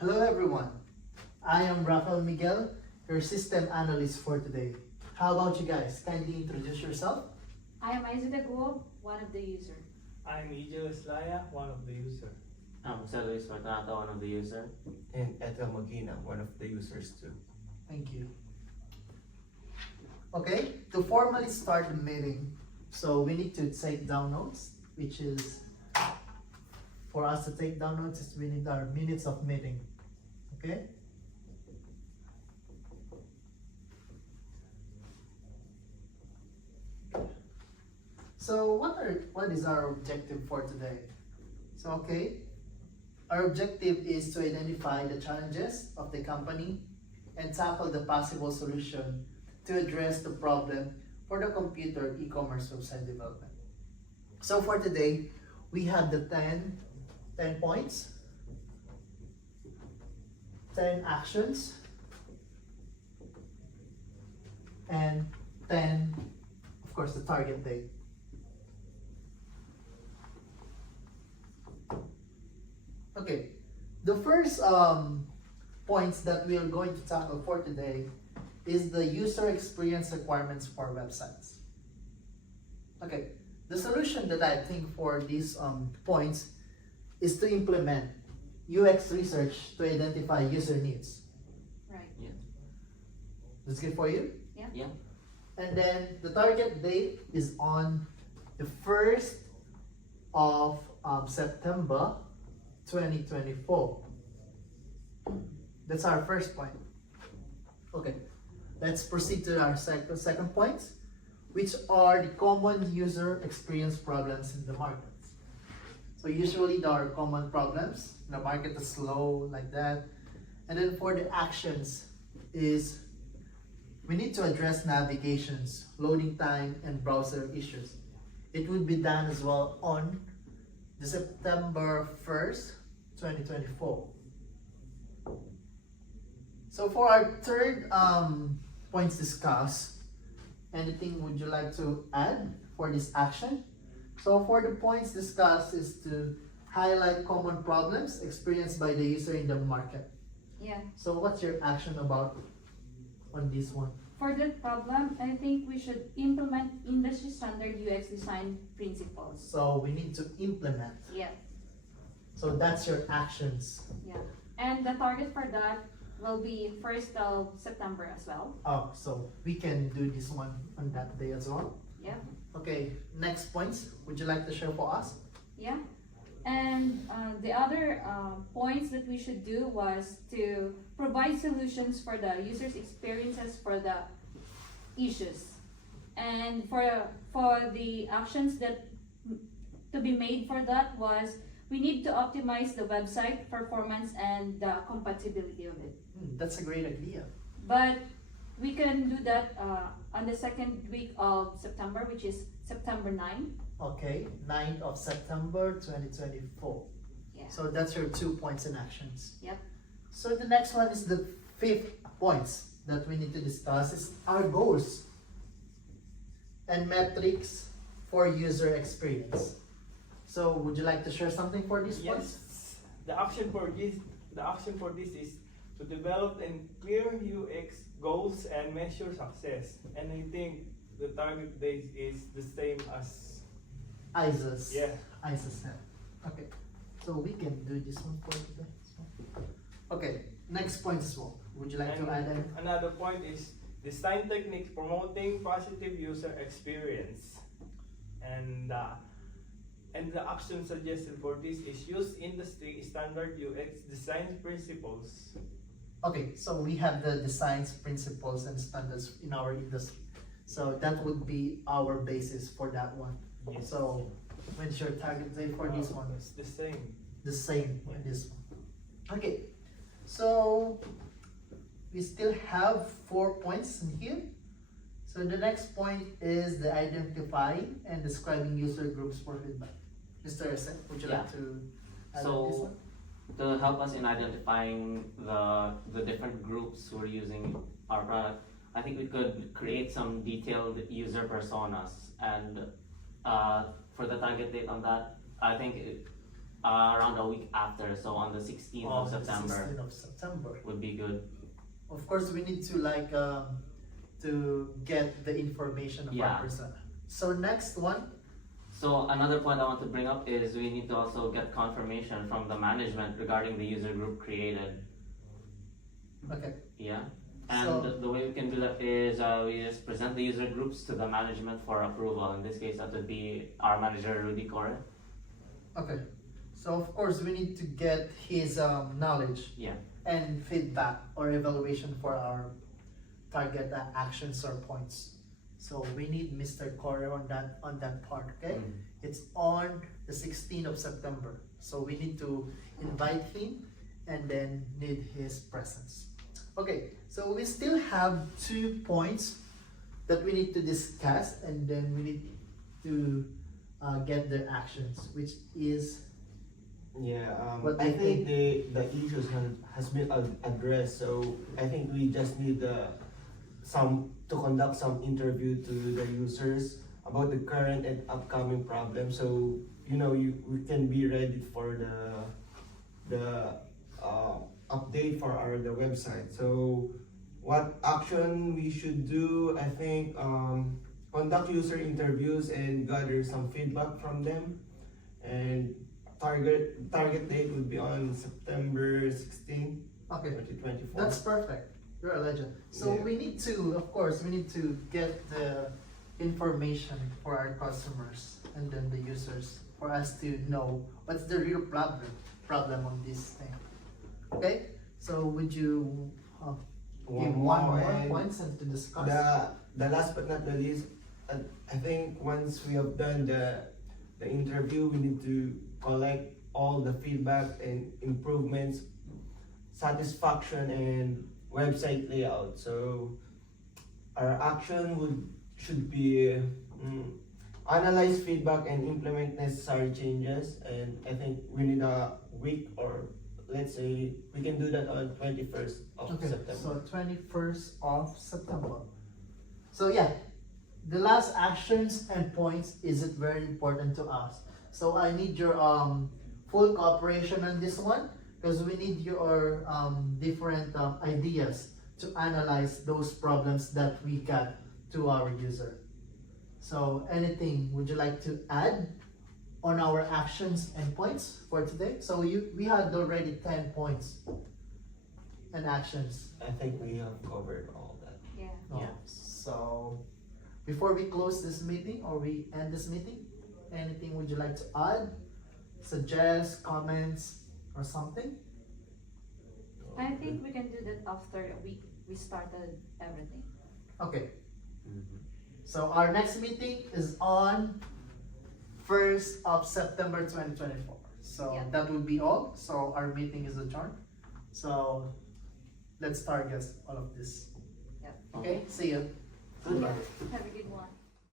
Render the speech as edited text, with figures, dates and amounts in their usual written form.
Hello everyone, I am Rafael Miguel, your system analyst for today. How about you guys? Kindly introduce yourself. I am Aiza, one of the user. I'm Ijel Eslaya, one of the user. I'm Luis Fortunato, one of the user. And Ethel Magina, one of the users too. Thank you. Okay, to formally start the meeting, so we need to take down notes, which is, for us to take down notes, we need our minutes of meeting. Okay? So what is our objective for today? So okay, our objective is to identify the challenges of the company and tackle the possible solution to address the problem for the computer e-commerce website development. So for today, we have the 10 points, 10 actions, and 10, of course, the target date. Okay, the first points that we are going to tackle for today is the user experience requirements for websites. Okay, the solution that I think for these points is to implement UX research to identify user needs. Right. Yeah. That's good for you? Yeah. And then the target date is on the 1st of September 2024. That's our first point. Okay, let's proceed to our second point, which are the common user experience problems in the market. So usually there are common problems. The market is slow like that. And then for the actions is we need to address navigations, loading time, and browser issues. It will be done as well on the September 1st, 2024. So for our third points discussed, anything would you like to add for this action? So for the points discussed is to highlight common problems experienced by the user in the market. Yeah. So what's your action about on this one? For that problem, I think we should implement industry standard UX design principles. So we need to implement. Yeah. So that's your actions. Yeah. And the target for that will be 1st of September as well. Oh, so we can do this one on that day as well. Yeah. Okay, next points. Would you like to share for us? Yeah. And the other points that we should do was to provide solutions for the users' experiences for the issues. And for the actions that to be made for that was we need to optimize the website performance and the compatibility of it. That's a great idea. But we can do that on the second week of September, which is September 9. Okay, 9th of September 2024. Yeah. So that's your 2 points in actions. Yep. So the next one is the 5th points that we need to discuss is our goals and metrics for user experience. So would you like to share something for these points? Yes. The action for this is to develop and clear UX goals and measure success. And I think the target date is the same as ISIS. Yeah. ISIS said. Okay. So we can do this one for today. Okay. Next point as well. Would you like to add any? Another point is design techniques promoting positive user experience. And the action suggested for this is use industry standard UX design principles. Okay, so we have the designs, principles, and standards in our industry. So that would be our basis for that one. Yes. So when's your target date for this one? It's the same. The same in this one. Okay, so we still have 4 points in here. So the next point is the identifying and describing user groups for feedback. Mr. Esen, would you like to add on this one? To help us in identifying the different groups who are using our product, I think we could create some detailed user personas, and for the target date on that, I think around a week after, so on the 16th of On the September 16th of September. would be good. Of course, we need to like to get the information of Yeah. our person. So next one. So another point I want to bring up is we need to also get confirmation from the management regarding the user group created. Okay. Yeah. And So- the way we can do that is we just present the user groups to the management for approval. In this case, that would be our manager, Rudy Core. Okay. So of course, we need to get his knowledge Yeah. and feedback or evaluation for our target actions or points. So we need Mr. Correa on that part, okay? Mm. It's on the 16th of September. So we need to invite him and then need his presence. Okay, so we still have 2 points that we need to discuss, and then we need to get their actions, which is Yeah, What do I you think the issues has been addressed, so I think we just need to conduct some interview to the users about the current and upcoming problems, so we can be ready for the update for the website. So what action we should do, I think, conduct user interviews and gather some feedback from them, and target date would be on September 16, okay. 2024. That's perfect. You're a legend. So Yeah. we need to, of course, we need to get the information for our customers and then the users for us to know what's the real problem on this thing. Okay? So would you give one more and points and to discuss? the last but not the least, I think once we have done the interview, we need to collect all the feedback and improvements, satisfaction, and website layout. So our action should be analyze feedback and implement necessary changes. And I think we need a week, or let's say we can do that on 21st of Okay, September. so 21st of September. So yeah, the last actions and points is it very important to us. So I need your full cooperation on this one, because we need your different ideas to analyze those problems that we got to our user. So anything would you like to add on our actions and points for today? So we had already 10 points and actions. I think we have covered all that. Yeah. No. Yeah. So before we close this meeting or we end this meeting, anything would you like to add, suggest, comments, or something? I think we can do that after we started everything. Okay, Mhm. so our next meeting is on 1st of September 2024. So Yeah. that will be all. So our meeting is adjourned. So let's target all of this. Yeah. Okay, see you. Goodbye. Have a good one.